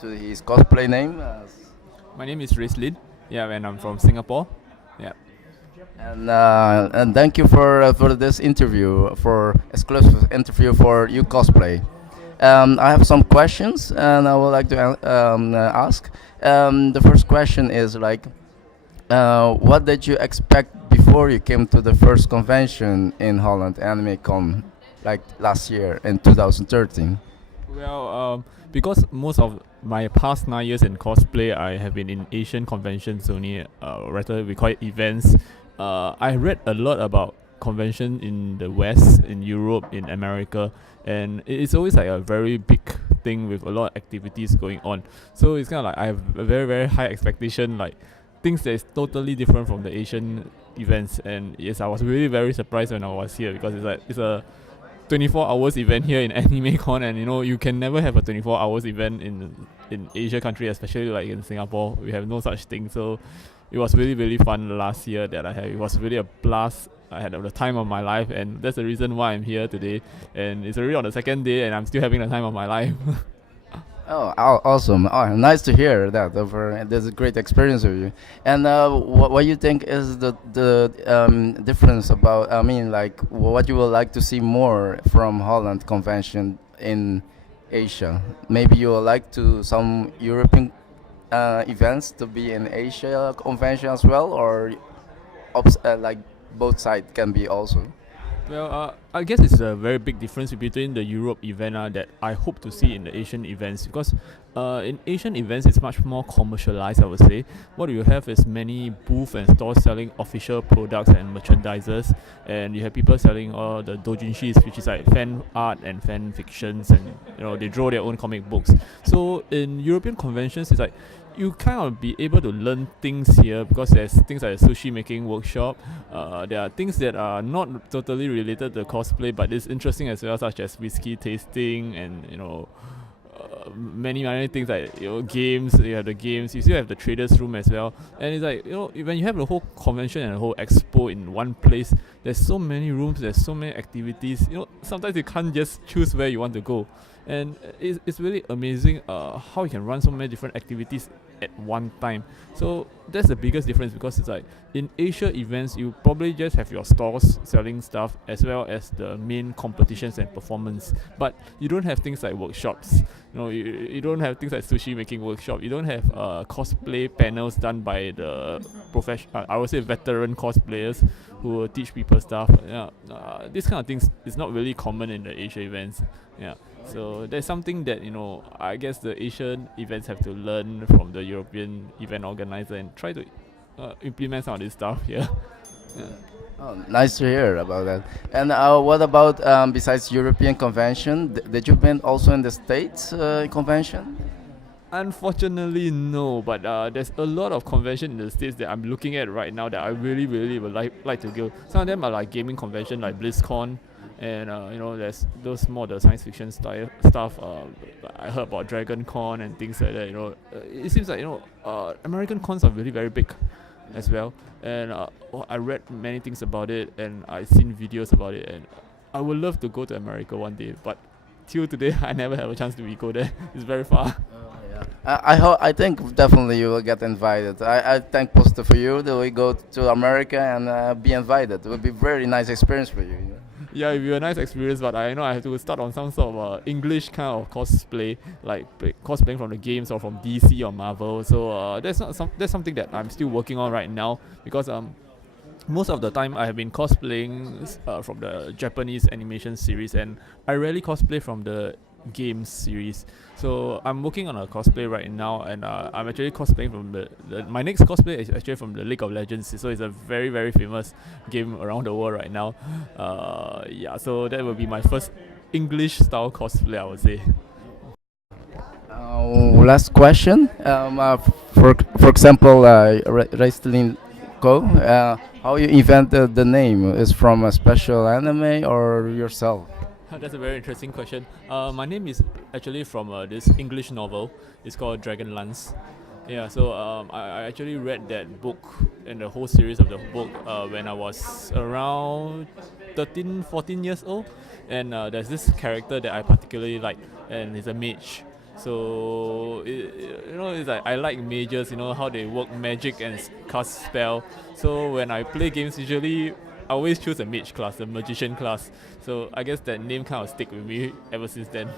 to his cosplay name. My name is Raistlin. Yeah, and I'm from Singapore. Yeah. And thank you for this interview, for exclusive interview for you cosplay. I have some questions and I would like to ask. The first question is like, what did you expect before you came to the first convention in Holland, AnimeCon, like last year in 2013? Well, because most of my past 9 years in cosplay, I have been in Asian conventions only. Rather, we call it events. I read a lot about convention in the West, in Europe, in America, and it's always like a very big thing with a lot of activities going on. So it's kind of like I have a very very high expectation, like things that is totally different from the Asian events. And yes, I was really very surprised when I was here because it's a 24 hours event here in AnimeCon, and you can never have a 24 hours event in Asia country, especially like in Singapore. We have no such thing. So it was really really fun last year that I had. It was really a blast. I had the time of my life, and that's the reason why I'm here today. And it's already on the second day, and I'm still having the time of my life. Oh, awesome! Oh, nice to hear that. There's a great experience with you. And what you think is the difference about? I mean, like what you would like to see more from Holland convention in Asia? Maybe you would like to some European events to be in Asia convention as well, or like both sides can be also. Well, I guess it's a very big difference between the Europe event that I hope to see in the Asian events, because in Asian events it's much more commercialized, I would say. What you have is many booths and stores selling official products and merchandisers, and you have people selling all the doujinshis, which is like fan art and fan fictions, and they draw their own comic books. So in European conventions, it's like you kind of be able to learn things here because there's things like a sushi making workshop. There are things that are not totally related to cosplay, but it's interesting as well, such as whiskey tasting and many things like games. You have the games. You still have the traders room as well. And it's like when you have the whole convention and the whole expo in one place, there's so many rooms. There's so many activities. Sometimes you can't just choose where you want to go, and it's really amazing how you can run so many different activities at one time. So that's the biggest difference, because it's like in Asia events you probably just have your stores selling stuff as well as the main competitions and performance, but you don't have things like workshops. You don't have things like sushi making workshop. You don't have cosplay panels done by the professional, I would say veteran cosplayers who will teach people stuff. Yeah, these kind of things is not really common in the Asia events. Yeah, so there's something that I guess the Asian events have to learn from the European event organizer and try to implement some of this stuff here. Yeah. Oh, nice to hear about that. And what about besides European convention? Did you been also in the States convention? Unfortunately, no. But there's a lot of convention in the States that I'm looking at right now that I really, really would like to go. Some of them are like gaming convention, like BlizzCon, and there's those more the science fiction style stuff. I heard about Dragon Con and things like that. It seems like American cons are really very big as well. And I read many things about it, and I've seen videos about it, and I would love to go to America one day. But till today, I never have a chance to go there. It's very far. Yeah. I think definitely you will get invited. I thank positive for you that we go to America and be invited. It would be very nice experience for you. Yeah, it'll be a nice experience, but I know I have to start on some sort of English kind of cosplay, like cosplaying from the games or from DC or Marvel. So that's something that I'm still working on right now, because most of the time I have been cosplaying from the Japanese animation series, and I rarely cosplay from the games series. So I'm working on a cosplay right now, and I'm actually cosplaying from my next cosplay is actually from the League of Legends. So it's a very very famous game around the world right now. Yeah, so that will be my first English style cosplay, I would say. Last question. For example, Raistlin Koh, how you invented the name? Is from a special anime or yourself? That's a very interesting question. My name is actually from this English novel. It's called Dragonlance. Yeah, so I actually read that book and the whole series of the book when I was around 13, 14 years old. And there's this character that I particularly like, and he's a mage. So it's like I like mages. How they work magic and cast spell. So when I play games, usually I always choose a mage class, the magician class. So I guess that name kind of stick with me ever since then.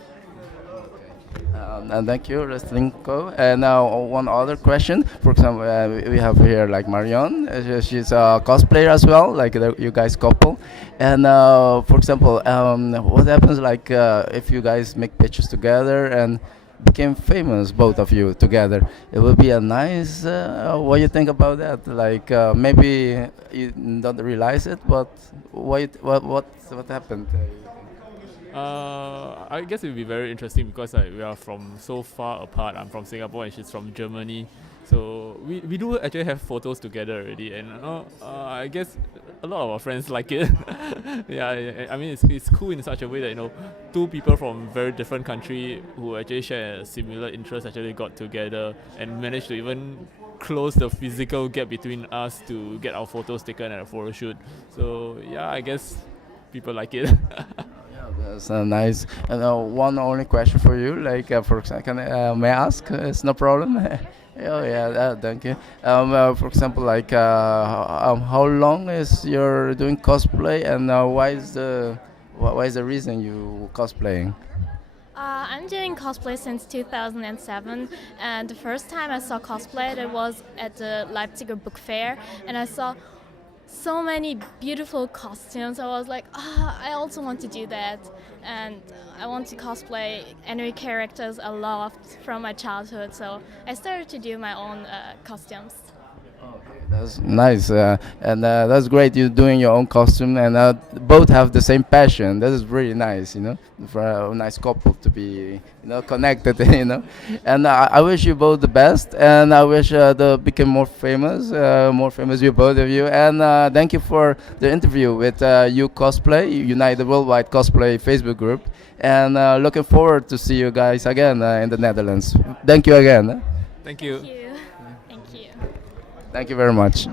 And thank you, Raistlin Koh. And now one other question. For example, we have here like Marion. She's a cosplayer as well, like you guys couple. And for example, what happens like if you guys make pictures together and became famous, both of you together? It would be a nice. What do you think about that? Like maybe you don't realize it, but what happened? I guess it would be very interesting because like we are from so far apart. I'm from Singapore and she's from Germany, so we do actually have photos together already, and I guess a lot of our friends like it. Yeah, I mean it's cool in such a way that two people from very different country who actually share a similar interest actually got together and managed to even close the physical gap between us to get our photos taken at a photo shoot. So yeah, I guess people like it. That's nice. And one only question for you, like for example, may I ask? It's no problem. Oh yeah, thank you. For example, like how long is you're doing cosplay, and why is the reason you cosplaying? I'm doing cosplay since 2007, and the first time I saw cosplay that was at the Leipziger Book Fair, and I saw so many beautiful costumes. I was like, I also want to do that, and I want to cosplay anime characters I loved from my childhood. So I started to do my own costumes. That's nice, and that's great. You're doing your own costume, and both have the same passion. That is really nice, for a nice couple to be, connected, And I wish you both the best, and I wish to become more famous, you both of you. And thank you for the interview with you cosplay, United Worldwide Cosplay Facebook group, and looking forward to see you guys again in the Netherlands. Thank you again. Thank you. Thank you. Thank you. Thank you very much.